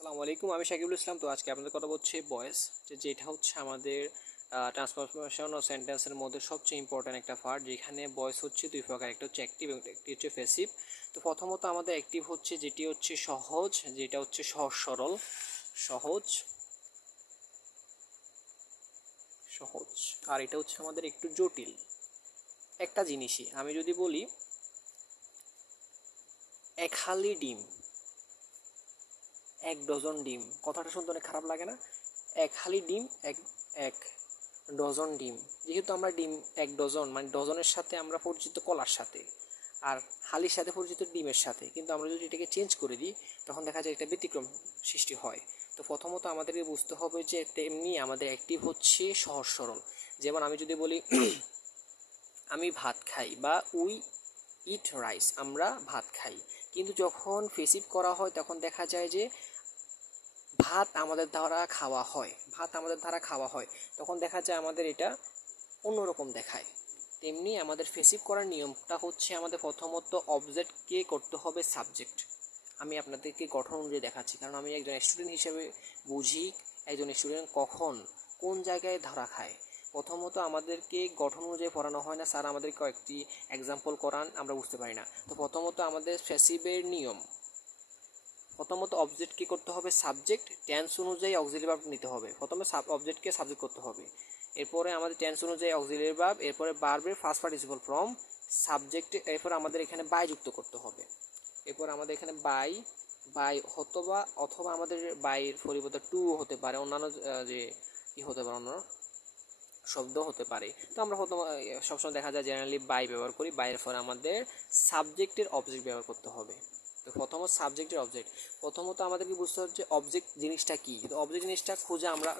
আসসালামু আলাইকুম, আমি শাকিবুল ইসলাম। তো আজকে আপনাদের কথা হচ্ছে ভয়েস, যেটা হচ্ছে আমাদের ট্রান্সফরমেশন ও সেন্টেন্সের মধ্যে সবচেয়ে ইম্পর্ট্যান্ট একটা পার্ট, যেখানে ভয়েস হচ্ছে দুই প্রকার, একটা হচ্ছে অ্যাক্টিভ এবং একটি হচ্ছে প্যাসিভ। তো প্রথমত আমাদের অ্যাক্টিভ হচ্ছে যেটি হচ্ছে সহজ, যেটা হচ্ছে সহজ সরল, সহজ সহজ। আর এটা হচ্ছে আমাদের একটু জটিল। একটা জিনিসই আমি যদি বলি এক হালি ডিম, এক ডজন ডিম, কথাটা শুনতে অনেক খারাপ লাগে না? এক হালি ডিম, এক এক ডজন ডিম। যেহেতু আমরা ডিম এক ডজন, মানে ডজনের সাথে আমরা পরিচিত কলার সাথে, আর হালির সাথে পরিচিত ডিমের সাথে, কিন্তু আমরা যদি এটাকে চেঞ্জ করে দিই তখন দেখা যায় এটা ব্যতিক্রম সৃষ্টি হয়। তো প্রথমত আমাদেরকে বুঝতে হবে যে তেমনি আমাদের অ্যাক্টিভ হচ্ছে সহজ সরল। যেমন আমি যদি বলি আমি ভাত খাই, বা উই ইট রাইস, আমরা ভাত খাই। কিন্তু যখন ফেসিভ করা হয় তখন দেখা যায় যে ভাত আমাদের দ্বারা খাওয়া হয়, ভাত আমাদের দ্বারা খাওয়া হয়, তখন দেখা যায় আমাদের এটা অন্যরকম দেখায়। তেমনি আমাদের ফেসিভ করার নিয়মটা হচ্ছে আমাদের প্রথমত অবজেক্টকে করতে হবে সাবজেক্ট। আমি আপনাদেরকে গঠন অনুযায়ী দেখাচ্ছি, কারণ আমি একজন স্টুডেন্ট হিসেবে বুঝি একজন স্টুডেন্ট কখন কোন জায়গায় ধরা খায়। প্রথমত আমাদেরকে গঠন অনুযায়ী পড়ানো হয় না, স্যার আমাদের কয়েকটি এক্সাম্পল করান, আমরা বুঝতে পারি না। তো প্রথমত আমাদের ফেসিভের নিয়ম, প্রথমত অবজেক্টকে করতে হবে সাবজেক্ট, টেন্স অনুযায়ী অক্সিলারি ভার্ব নিতে হবে। প্রথমে অবজেক্টকে সাবজেক্ট করতে হবে, এরপরে আমাদের টেন্স অনুযায়ী অক্সিলারি ভার্ব, এরপরে ভার্বের ফার্স্ট পার্টিসিপল ফ্রম সাবজেক্ট, এরপর আমাদের এখানে বাই যুক্ত করতে হবে। এরপর আমাদের এখানে বাই বাই অথবা অথবা আমাদের বাইয়ের পরিবর্তে টু হতে পারে, অন্যান্য যে কি হতে পারে, অন্য শব্দ হতে পারে। তো আমরা প্রথম সবসময় দেখা যায় জেনারেলি বাই ব্যবহার করি, বাইয়ের পরে আমাদের সাবজেক্টের অবজেক্ট ব্যবহার করতে হবে। তো প্রথমত সাবজেক্টের অবজেক্ট, প্রথমত আমাদেরকে বুঝতে হবে যে অবজেক্ট জিনিসটা কি। তো অবজেক্ট জিনিসটা খুঁজে আমরা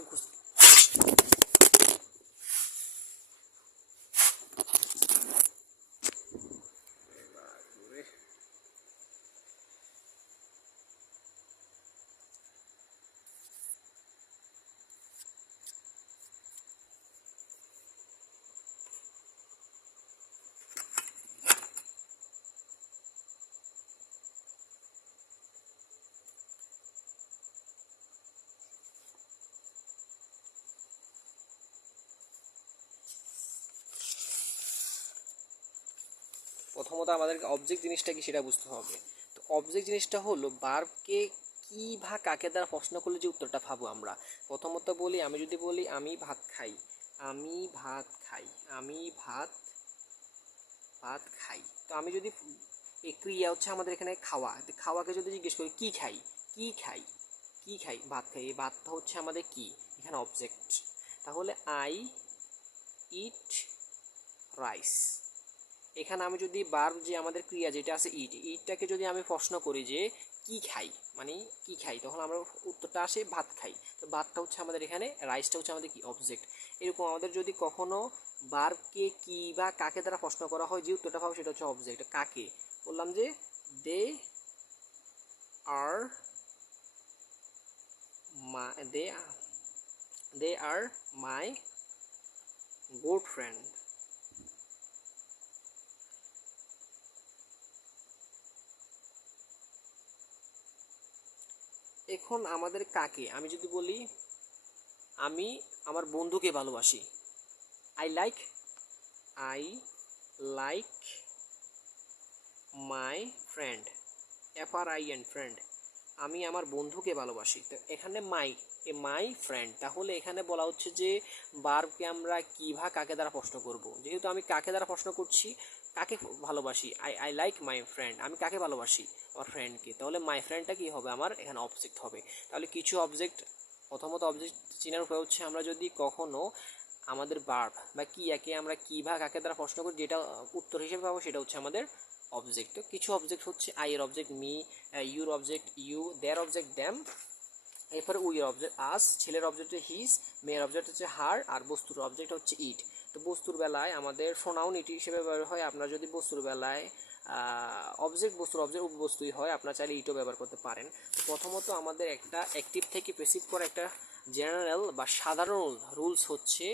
প্রথমত আমাদেরকে অবজেক্ট জিনিসটা কি সেটা বুঝতে হবে। তো অবজেক্ট জিনিসটা হলো ভার্বকে কি বা কাকে দ্বারা প্রশ্ন করলে যে উত্তরটা পাবো আমরা। প্রথমত বলি, আমি যদি বলি আমি ভাত খাই, আমি ভাত খাই, আমি ভাত ভাত খাই। তো আমি যদি এই ক্রিয়া হচ্ছে আমাদের এখানে খাওয়া, খাওয়াকে যদি জিজ্ঞেস করি কি খাই, কি খাই, কি খাই, ভাত খাই, এই ভাতটা হচ্ছে আমাদের কি এখানে অবজেক্ট। তাহলে আই ইট রাইস। এখানে আমি যদি ভার্ব যে আমাদের ক্রিয়া যেটা আছে ইট, ইটটাকে যদি আমি প্রশ্ন করি যে কি খাই, মানে কি খাই, তখন আমরা উত্তরটা আসে ভাত খাই। তো ভাতটা হচ্ছে আমাদের এখানে, রাইসটা হচ্ছে আমাদের কি অবজেক্ট। এরকম আমাদের যদি কখনো ভার্বকে কি বা কাকে দ্বারা প্রশ্ন করা হয়, যে উত্তরটা পাবো সেটা হচ্ছে অবজেক্ট। কাকে বললাম যে দে আর মাই, দে আর মাই গুড ফ্রেন্ড। এখন আমাদের কাকে, আমি যদি বলি আমি আমার বন্ধুকে ভালোবাসি, I like, I like my friend, FRIEND friend, আমি আমার বন্ধুকে ভালোবাসি। তো এখানে মাই ফ্রেন্ড, তাহলে এখানে বলা হচ্ছে যে ভার্বকে আমরা কি বা কাকে দ্বারা প্রশ্ন করব। যেহেতু আমি কাকে দ্বারা প্রশ্ন করছি, কাকে ভালোবাসি, I I like my friend, আমি কাকে ভালোবাসি, আমার ফ্রেন্ডকে, তাহলে মাই ফ্রেন্ডটা কি হবে আমার এখানে অবজেক্ট হবে। তাহলে কিছু অবজেক্ট, প্রথমত অবজেক্ট চেনার উপায় হচ্ছে আমরা যদি কখনো আমাদের ভার্ব বা কি একে আমরা কি বা কাকে দ্বারা প্রশ্ন করি, যেটা উত্তর হিসেবে পাবো সেটা হচ্ছে আমাদের অবজেক্ট। তো কিছু অবজেক্ট হচ্ছে আই এর object me, your object you, their object them, এরপরে উই এর অবজেক্ট আস, ছেলের অবজেক্ট হচ্ছে হিজ, মেয়ের অবজেক্ট হচ্ছে হার, আর বস্তুর অবজেক্ট হচ্ছে ইট। তো বস্তুর বেলায় আমাদের প্রোনাউন ইট হিসেবে ব্যবহার হয়। আপনার যদি বস্তুর বেলায় অবজেক্ট বস্তুর অবজেক্ট উপবস্তুই হয়, আপনার চাইলে ইটও ব্যবহার করতে পারেন। তো প্রথমত আমাদের একটা অ্যাক্টিভ থেকে প্যাসিভ করা একটা জেনারেল বা সাধারণ রুলস হচ্ছে,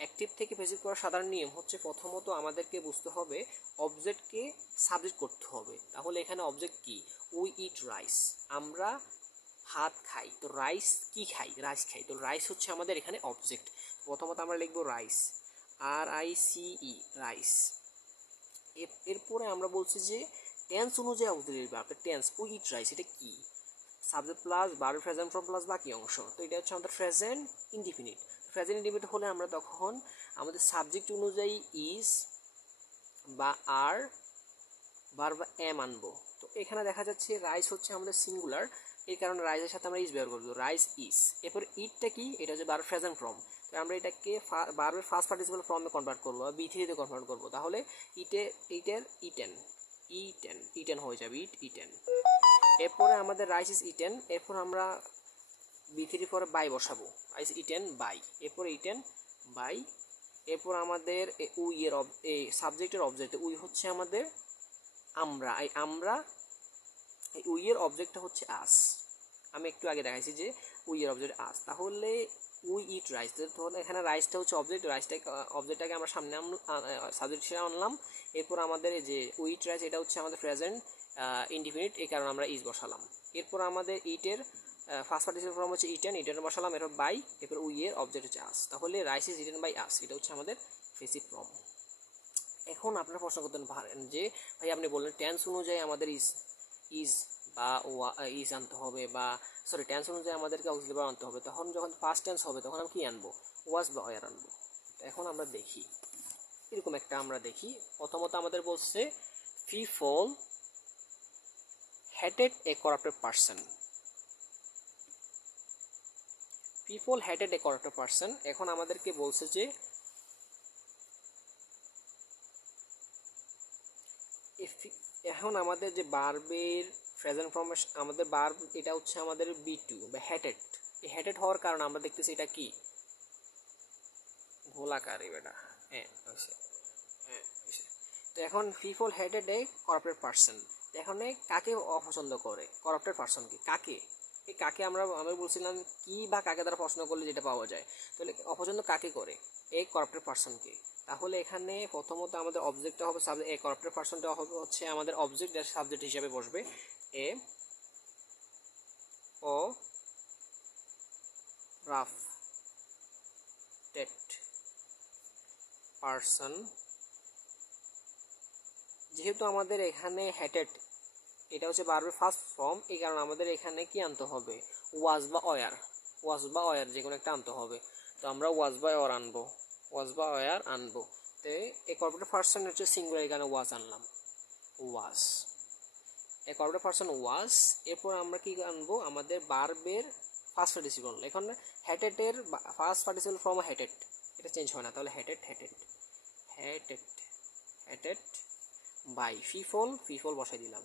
অ্যাক্টিভ থেকে প্যাসিভ করার সাধারণ নিয়ম হচ্ছে প্রথমত আমাদেরকে বুঝতে হবে অবজেক্টকে সাবজেক্ট করতে হবে। তাহলে এখানে অবজেক্ট কি, উই ইট রাইস, আমরা ভাত খাই, তো রাইস কি খাই, রাইস খাই, তো রাইস হচ্ছে আমাদের এখানে অবজেক্ট। প্রথমত আমরা লিখবো রাইস, RICE, রাইস। এরপরে আমরা বলছি যে টেন্স অনুযায়ী auxiliary verb, tense we eat rice, এটা কি, subject plus verb present form plus বাকি অংশ, তো এটা হচ্ছে আমাদের প্রেজেন্ট ইনডিফিনিট। প্রেজেন্ট ইনডিফিনিট হলে আমরা তখন আমাদের সাবজেক্ট অনুযায়ী ইজ বা আর ভার্ব এম আনবো। তো এখানে দেখা যাচ্ছে রাইস হচ্ছে আমাদের সিঙ্গুলার, এই কারণে রাইসের সাথে আমরা ইজ ব্যবহার করবো, রাইস ইজ। এরপর ইটটা কি, এটা হচ্ছে ভার্ব প্রেজেন্ট ফর্ম, তো আমরা এটাকে ভার্বের ফার্স্ট পার্টিসিপাল ফর্মে কনভার্ট করবো বা B3-তে কনভার্ট করবো, তাহলে ইটের ইটেন হয়ে যাবে, ইটেন। এরপরে আমাদের রাইস ইজ ইটেন, এরপর আমরা B3 পরে বাই বসাবো, রাইস ইটেন বাই, এরপরে ইটেন বাই। এরপর আমাদের উই এর সাবজেক্টের অবজেক্ট, উই হচ্ছে আমাদের আমরা, এই উই এর অবজেক্টটা হচ্ছে আস। আমি একটু আগে দেখাইছি যে উই এর অবজেক্ট আস, তাহলে উই ইট রাইস, তাহলে এখানে রাইসটা হচ্ছে অবজেক্ট, অবজেক্টটাকে আমরা সামনে সাবজেক্ট হিসেবে আনলাম। এরপর আমাদের যে উই ইট রাইস, এটা হচ্ছে আমাদের প্রেজেন্ট ইনডিফিনিট, এই কারণে আমরা ইজ বসালাম। এরপর আমাদের ইটের ফার্স্ট পার্টিসিপাল ফর্ম হচ্ছে ইটেন, ইটেন বসালাম, এরপর বাই, এরপর উই এর অবজেক্ট হচ্ছে আস, তাহলে rice is eaten by us, এটা হচ্ছে আমাদের পেসিভ ফর্ম। এখন আপনারা প্রশ্ন করতে পারেন যে ভাই আপনি বললেন টেন্স অনুযায়ী আমাদের ইজ বা ইজ আনতে হবে, বা সরি টেন্স অনুযায়ী আমাদেরকে অক্সিলারি ভার্ব আনতে হবে, তখন যখন পাস্ট টেন্স হবে তখন আমরা কি আনবো, ওয়াজ বা ওয়ার আনবো। এখন আমরা দেখি, এরকম একটা আমরা দেখি। প্রথমত আমাদের বলছে পিপল হেটেড এ করাপ্টেড পারসন, পিপল হেটেড এ করাপ্টেড পারসন। এখন আমাদেরকে বলছে যে এখন আমাদের যে বার্বের প্রেজেন্ট ফর্মে আমাদের বার্ব, এটা হচ্ছে আমাদের B2 বা হেটেড। এই হেটেড হওয়ার কারণে আমরা দেখতেছি এটা কি গোলাকার, এটা হ্যাঁ হয়েছে, হ্যাঁ হয়েছে। তো এখন পিপল হেটেড এ করাপ্টেড পারসন, এখন কাকে অপছন্দ করে, করাপ্টেড পারসনকে, কাকে, এই কাকে আমরা বলছিলাম কি বা কাকে দ্বারা প্রশ্ন করলে যেটা পাওয়া যায়, তাহলে অপছন্দ কাকে করে, এই করাপ্টেড পারসনকে। তাহলে এখানে প্রথমত আমাদের অবজেক্টটা হবে সাবজেক্ট, এই করাপ্টেড পারসনটা হবে হচ্ছে আমাদের অবজেক্ট, যার সাবজেক্ট হিসাবে বসবে এ ও রাফ টেট পারসন। যেহেতু আমাদের এখানে হেটেড এটা হচ্ছে ভার্বের ফার্স্ট ফর্ম, এই কারণে আমাদের এখানে কি আনতে হবে, ওয়াজ বা অয়ার, ওয়াজ বা অয়ার যে কোনো একটা আনতে হবে। তো আমরা ওয়াজ বা অয়ার আনবো, ওয়াজ বা অয়ার আনবো। তো এই কর্পোরেট পারসন হচ্ছে সিঙ্গুলার, এখানে ওয়াজ আনলাম, ওয়াজ, এই কর্পোরেট পারসন ওয়াজ। এরপর আমরা কি আনবো, আমাদের ভার্বের ফার্স্ট পার্টিসিপল, এখানে হেটেডের ফার্স্ট পার্টিসিপল ফর্ম হেটেড, এটা চেঞ্জ হয় না, তাহলে hated hated hated hated by people বসাই দিলাম,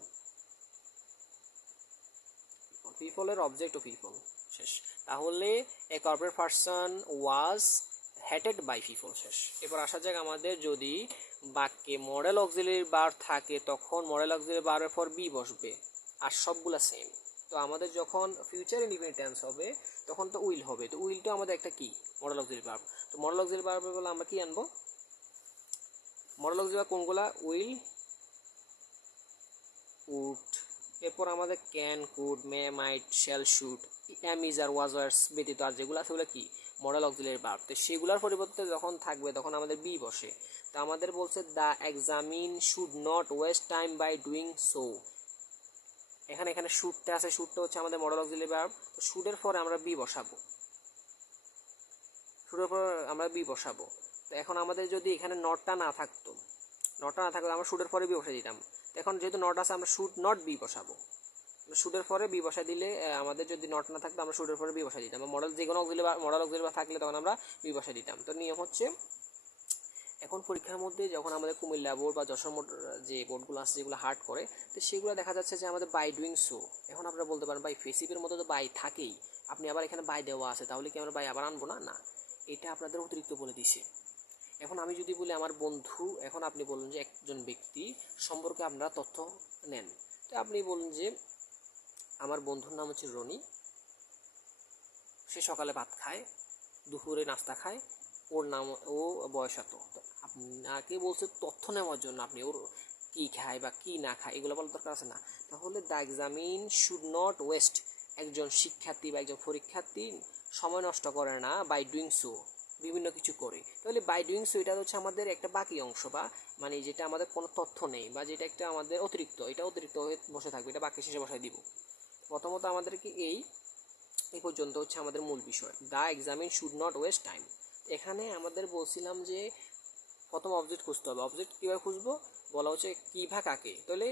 পিপলের অবজেক্ট ও পিপল শেষ। তাহলে a corporate person was hated by people শেষ। এবার আসা যাক আমাদের যদি বাক্যে মডেল অক্সিলারি ভার্ব থাকে তখন মডেল অক্সিলারি ভার্বের পর বি বসবে, আর সবগুলা সেম। তো আমাদের যখন ফিউচার ইনডিফিনিট টেন্স হবে তখন তো উইল হবে, তো উইলটা আমাদের একটা কি মডেল অক্সিলারি ভার্ব। তো মডেল অক্সিলারি ভার্বের বলে আমরা কি আনবো, মডেল অক্সিলারি ভার্ব কোনগুলা, উইল, উড, এরপর আমাদের can, could, may, might, shall, should, am, is are was were ব্যতীত আর যেগুলো আছে ওগুলো কি মডেল অক্সিলারি ভার্ব। তো সেগুলোর পরিবর্তে যখন থাকবে তখন আমাদের বি বসে। তো আমাদের বলছে the examine should not waste time by doing so, এখানে শুডটা আছে, শুডটা হচ্ছে আমাদের মডেল অক্সিলারি ভার্ব। তো শুডের পরে আমরা বি বসাবো, শুডের পর আমরা বি বসাবো। তো এখন আমাদের যদি এখানে নটটা না থাকতো, আমরা শুডের পরে বি বসে দিতাম। এখন যেহেতু নট আছে আমরা শুড নট বি বসাবো, শুডের পরে বি বসাই দিলে আমাদের যদি নট না থাকতো আমরা শুডের পরে বি বসাই দিতাম, মডেল যে কোনো মডেল অক্সিলারি থাকলে তখন আমরা বি বসাই দিতাম। তো নিয়ম হচ্ছে এখন পরীক্ষার মধ্যে যখন আমাদের কুমিল্লা বোর্ড বা যশোর বোর্ড যে বোর্ডগুলো আছে যেগুলো হার্ড করে, তো সেগুলো দেখা যাচ্ছে যে আমাদের বাই ডুইং সো। এখন আপনারা বলতে পারেন বাই ফেসিভের মধ্যে তো বাই থাকেই, আপনি আবার এখানে বাই দেওয়া আছে, তাহলে কি আমরা বাই আবার আনবো না, না এটা আপনাদের অতিরিক্ত বলে দিছে। এখন আমি যদি বলি আমার বন্ধু, এখন আপনি বলুন যে একজন ব্যক্তি সম্পর্কে আপনারা তথ্য নেন, তো আপনি বলুন যে আমার বন্ধুর নাম হচ্ছে রনি, সে সকালে ভাত খায়, দুপুরে নাস্তা খায়, ওর নাম, ও বয়স এত। তো আপনাকে বলছে তথ্য নেওয়ার জন্য, আপনি ওর কী খায় বা কী না খায় এগুলো বলার দরকার আছে না। তাহলে the examine should not West একজন শিক্ষার্থী বা একজন পরীক্ষার্থী সময় নষ্ট করে না বাই ডুইং সো, বিভিন্ন কিছু করে। তাহলে বাই ডুইং সো এটা হচ্ছে আমাদের একটা বাকি অংশ, বা মানে যেটা আমাদের কোনো তথ্য নেই বা যেটা একটা আমাদের অতিরিক্ত, এটা অতিরিক্ত হয়ে বসে থাকবে, এটা বাক্যের শেষে বসায় দিব। প্রথমত আমাদেরকে এই পর্যন্ত হচ্ছে আমাদের মূল বিষয়, the examine should not waste time. এখানে আমাদের বলছিলাম যে প্রথম অবজেক্ট খুঁজতে হবে। অবজেক্ট কীভাবে খুঁজবো, বলা হচ্ছে কী বা কাকে। তাহলে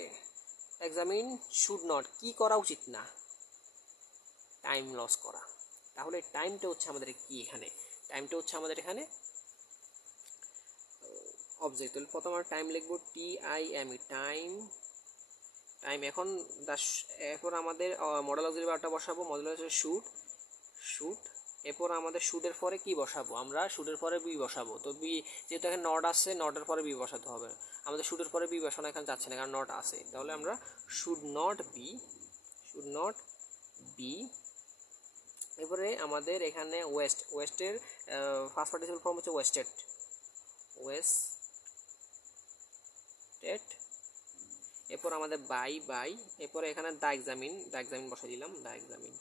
এক্সামিন শুড নট, কী করা উচিত না, টাইম লস করা। তাহলে টাইমটা হচ্ছে আমাদের কি, এখানে টাইমটা হচ্ছে আমাদের এখানে অবজেক্ট। তাহলে প্রথম আমরা টাইম লিখবো TIME, টাইম। এখন এরপর আমাদের মডেল অক্সিলারি ভার্বটা বসাবো। মডেল হচ্ছে শুড। এরপর আমাদের শুডের পরে কি বসাবো, আমরা শুডের পরে বি বসাবো। তো বি যেহেতু এখানে নট আছে, নটের পরে বি বসাতে হবে। আমাদের শুডের পরে বি বসানো এখানে যাচ্ছে না, কারণ নট আছে। তাহলে আমরা শুড নট বি। এরপরে আমাদের এখানে ওয়েস্টের ফার্স্ট পার্টিসিপল ফর্ম হচ্ছে ওয়েস্টেড। এরপর আমাদের বাই। এরপরে এখানে দ্য এক্সামিন বসাই দিলাম, দ্য এক্সামিন।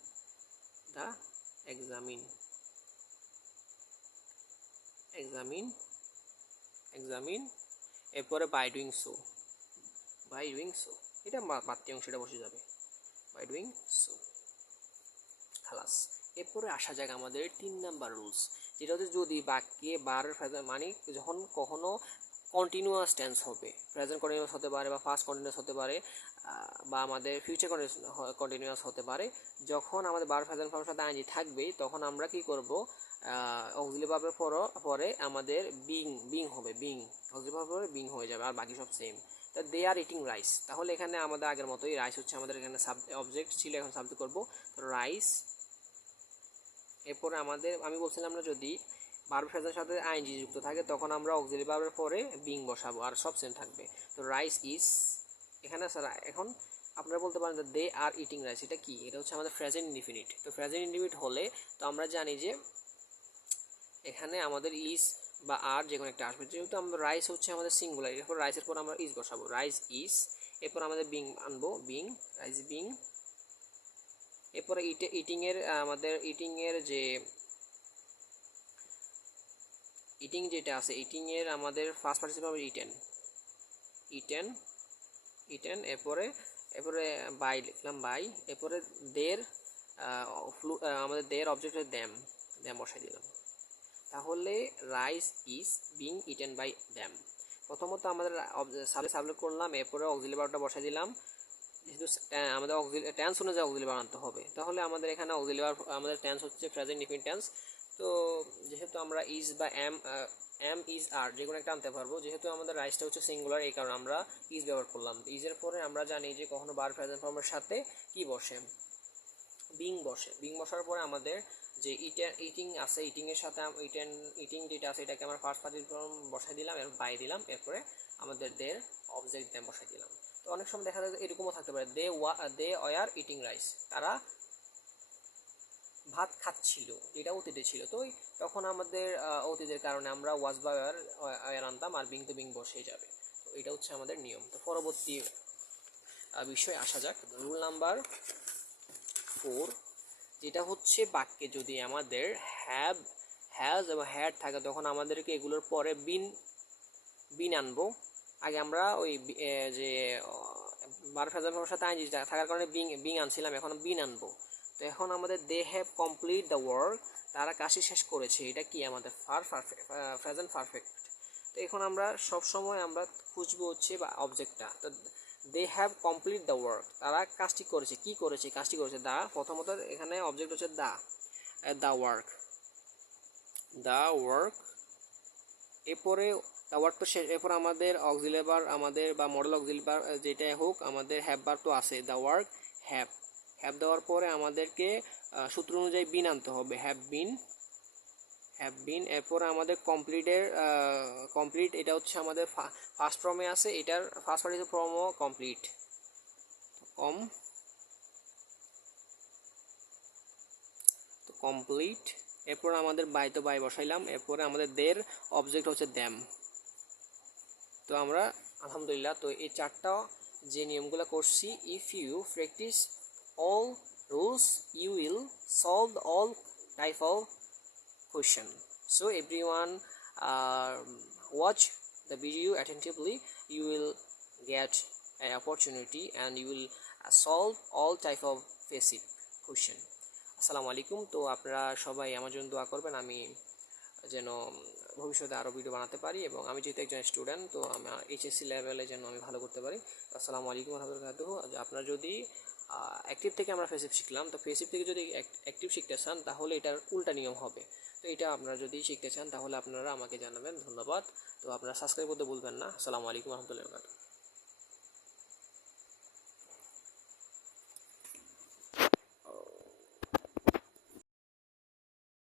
এরপরে বাই ডুইং সো, এটা বাড়তি অংশটা বসে যাবে, বাই ডুইং সো, খালাস। এরপরে আসা যাক আমাদের 3 নাম্বার রুলস, যেটা হচ্ছে যদি বাক্যে বারের মানে যখন কখনো কন্টিনিউয়াস টেন্স হবে, প্রেজেন্ট কন্টিনিউয়াস হতে পারে বা পাস্ট কন্টিনিউয়াস হতে পারে, বা আমাদের ফিউচার কন্টিনিউয়াস হতে পারে। যখন আমাদের বার প্রেজেন্ট ফর্মের সাথে আইএনজি থাকবে, তখন আমরা কি করব, অক্সিলারি ভার্বের পরে আমাদের বিং হবে, অক্সিলারি ভার্বের পরে বিং হয়ে যাবে, আর বাকি সব সেম। তো দে আর ইটিং রাইস, তাহলে এখানে আমাদের আগের মতোই রাইস হচ্ছে আমাদের এখানে অবজেক্ট ছিল, এখন সাবজেক্ট করব রাইস। এরপরে আমি বলছিলাম না, যদি ভার্ব ফ্রেজের সাথে আইএনজি যুক্ত থাকে তখন আমরা অক্সিলারি ভার্বের পরে বিং বসাবো, আর সব সেম থাকবে। তো রাইস ইজ, এখানে স্যার এখন আপনারা বলতে পারেন যে দে আর ইটিং রাইস, এটা কি, এটা হচ্ছে আমাদের প্রেজেন্ট ইনডিফিনিট। তো প্রেজেন্ট ইনডিফিনিট হলে তো আমরা জানি যে এখানে আমাদের ইজ বা আর যে কোনো একটা আসবে। যেহেতু আমরা রাইস হচ্ছে আমাদের সিঙ্গুলার, এরপর রাইসের পর আমরা ইজ বসাবো, রাইস ইজ। এরপর আমাদের বিং আনবো, রাইস বিং। এরপরে আমাদের ইটিং যেটা আছে, ইটিংয়ের আমাদের ফার্স্ট পার্টিসিপল হবে ইটেন। এরপরে বাই লিখলাম, এরপরে আমাদের দের অবজেক্ট হচ্ছে দ্যাম বসাই দিলাম। তাহলে rice is being eaten by them. প্রথমত আমাদের সাবজেক্ট করলাম, এরপরে অক্সিলারি ভার্বটা বসাই দিলাম। যেহেতু আমাদের টেন্স অনুযায়ী অক্সিলারি ভার্ব আনতে হবে, তাহলে আমাদের এখানে অক্সিলারি ভার্ব আমাদের টেন্স হচ্ছে প্রেজেন্ট ইনডিফিনিট টেন্স। তো যেহেতু আমরা ইজ বা এম ইজ আর যে কোনো একটা আনতে পারবো, যেহেতু আমাদের রাইসটা হচ্ছে সিঙ্গুলার, এই কারণে আমরা ইজ ব্যবহার করলাম। ইজের পরে আমরা জানি যে কখনো বার প্রেজেন্ট ফর্মের সাথে কি বসে, বিং বসার পরে আমাদের যে ইটিং আছে, ইটিংয়ের সাথে ইটিং যেটা আছে এটাকে আমরা ফার্স্ট পার্টিসিপল ফর্ম বসাই দিলাম, এরপর বাই দিলাম, এরপরে আমাদের দের অবজেক্ট দ্যাম বসাই দিলাম। তো অনেক সময় দেখা যায় এরকমও থাকতে পারে, দে ওয়ার ইটিং রাইস, তারা ভাত খাচ্ছিল, এটা অতীতে ছিল। তো তখন আমাদের অতীতের কারণে আমরা ওয়াজ বা ওয়ার আনতাম, আর বিং তো বিং বসে যাবে। তো এটা হচ্ছে আমাদের নিয়ম। তো পরবর্তী বিষয়ে আসা যাক, রুল নাম্বার 4, যেটা হচ্ছে বাক্যে যদি আমাদের হ্যাজ এবং হ্যাড থাকে, তখন আমাদেরকে এগুলোর পরে বিন আনবো। আগে আমরা ওই যে ভার্ব ফ্রেজের সাথে আইএনজি থাকার কারণে বিং আনছিলাম, এখন বিন আনবো। তো এখন আমাদের they have complete the work, তারা কাজটি শেষ করেছে, এটা কি আমাদের প্রেজেন্ট পারফেক্ট। তো এখন আমরা সবসময় আমরা খুঁজবো হচ্ছে বা অবজেক্টটা। তো they have complete the work, তারা কাজটি করেছে, কি করেছে, কাজটি করেছে। দা প্রথমত এখানে অবজেক্ট হচ্ছে দ্য ওয়ার্ক। এরপরে দ্য ওয়ার্ক তো শেষ, এরপর আমাদের অক্সিলারি ভার্ব আমাদের বা মডেল অক্সিলারি ভার্ব যেটাই হোক, আমাদের হ্যাভ ভার্ব তো আছে, দ্য ওয়ার্ক হ্যাভ দেওয়ার পরে আমাদেরকে সূত্র অনুযায়ী বিন আনতে হবে, হ্যাভ বিন। এরপরে আমাদের কমপ্লিট এটা হচ্ছে আমাদের ফার্স্ট ফর্মে আছে, এটার ফার্স্ট পার্টিসিপল ফর্মও কমপ্লিট। এরপর আমাদের বাই বসাইলাম, এরপরে আমাদের দের অবজেক্ট হচ্ছে দ্যাম। তো আমরা আলহামদুলিল্লাহ, তো এই 4টা যে নিয়মগুলো করছি, if you practice all rules, you will solve all type of question. So everyone watch the video attentively. You will get an opportunity and you will solve all type of basic question. আসসালামু আলাইকুম। তো আপনারা সবাই আমার জন্য দোয়া করবেন আমি যেন ভবিষ্যতে আরও ভিডিও বানাতে পারি, এবং আমি যেহেতু একজন স্টুডেন্ট তো আমার এইচএসসি লেভেলে যেন আমি ভালো করতে পারি। আসসালামু আলাইকুম রহমতুল্লাহ। আপনারা যদি অ্যাক্টিভ থেকে আমরা ফেসিভ শিখলাম, তো ফেসিভ থেকে যদি অ্যাক্টিভ শিখতে চান তাহলে এটার উল্টা নিয়ম হবে। তো এটা আপনারা যদি শিখতে চান তাহলে আপনারা আমাকে জানাবেন। ধন্যবাদ। তো আপনারা সাবস্ক্রাইব করতে ভুলবেন না। আসসালামু আলাইকুম রহমতুল্লাহ।